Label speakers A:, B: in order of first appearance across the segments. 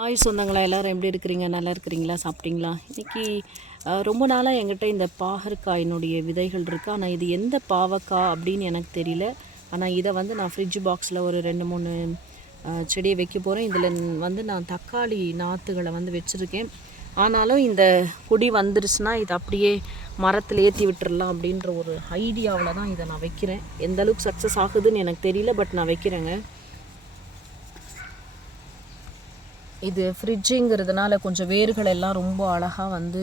A: Hi சொந்தங்களா? எல்லோரும் எப்படி இருக்கிறீங்க? நல்லா இருக்கிறீங்களா? சாப்பிட்டீங்களா? இன்றைக்கி ரொம்ப நாளாக என்கிட்ட இந்த பாகற்காயினுடைய விதைகள் இருக்குது ஆனால் இது எந்த பாவக்காய் அப்படின்னு எனக்கு தெரியல. ஆனால் இதை வந்து நான் ஃப்ரிட்ஜ் பாக்ஸில் ஒரு ரெண்டு மூணு செடியை வைக்க போகிறேன் இதில் வந்து நான் தக்காளி நாற்றுகளை வந்து வச்சுருக்கேன். ஆனாலும் இந்த கொடி வந்துருச்சுன்னா இது அப்படியே மரத்தில் ஏற்றி விட்டுறலாம் அப்படின்ற ஒரு ஐடியாவில் தான் இதை நான் வைக்கிறேன். எந்த அளவுக்கு சக்ஸஸ் ஆகுதுன்னு எனக்கு தெரியல பட் நான் வைக்கிறேங்க. இது ஃப்ரிட்ஜுங்கிறதுனால கொஞ்சம் வேர்கள் எல்லாம் ரொம்ப அழகாக வந்து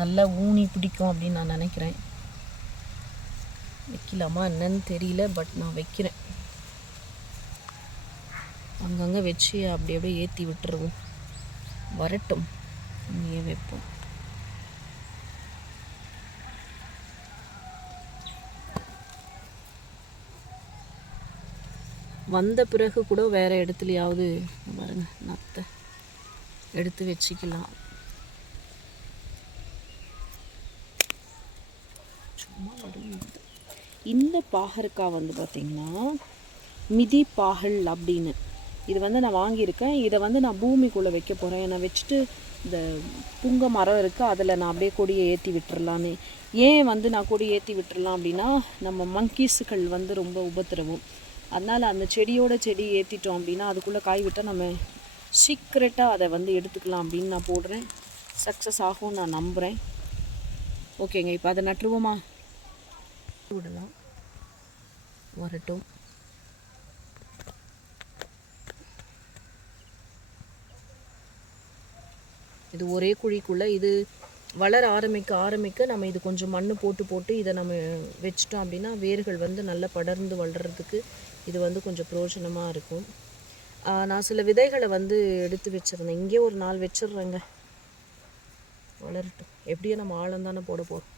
A: நல்லா ஊனி பிடிக்கும் அப்படின்னு நான் நினைக்கிறேன். வைக்கலாமா என்னன்னு தெரியல பட் நான் வைக்கிறேன். அங்கங்கே வச்சு அப்படி அப்படியே ஏற்றி விட்டுருவோம். வரட்டும். இங்கேயே வைப்போம். வந்த பிறகு கூட வேறு இடத்துலையாவது பாருங்கள் பாருங்க நத்தை எடுத்து வச்சுக்கலாம். சும்மா இந்த பாகற்காய் வந்து பார்த்திங்கன்னா மிதி பாகல் அப்படின்னு. இது வந்து நான் வாங்கியிருக்கேன். இதை வந்து நான் பூமிக்குள்ளே வைக்க போகிறேன் நான் வச்சுட்டு இந்த புங்க மரம் இருக்குது அதில் நான் அப்படியே கொடியை ஏற்றி விட்டுறலான்னு. ஏன் வந்து நான் கொடி ஏற்றி விட்டுறலாம் அப்படின்னா நம்ம மங்கீஸுகள் வந்து ரொம்ப உபத்திரவும். அதனால் அந்த செடியோட செடி ஏற்றிட்டோம் அப்படின்னா அதுக்குள்ளே காய் விட்டால் நம்ம சீக்ரெட்டாக அதை வந்து எடுத்துக்கலாம் அப்படின்னு நான் போடுறேன். சக்ஸஸ் ஆகும்னு நான் நம்புகிறேன் ஓகேங்க இப்போ அதை நட்டுருவோமா? விடலாம். வரட்டும். இது ஒரே குழிக்குள்ளே இது வளர ஆரம்பிக்க ஆரம்பிக்க நம்ம இது கொஞ்சம் மண் போட்டு போட்டு இதை நம்ம வச்சிட்டோம் அப்படின்னா வேர்கள் வந்து நல்லா படர்ந்து வளர்கிறதுக்கு இது வந்து கொஞ்சம் பிரயோஜனமாக இருக்கும். நான் சில விதைகளை வந்து எடுத்து வச்சுருந்தேன். இங்கே ஒரு நாள் வச்சிடுறேங்க. வளரட்டும். எப்படியும் நம்ம ஆழம் தானே போட போகிறோம்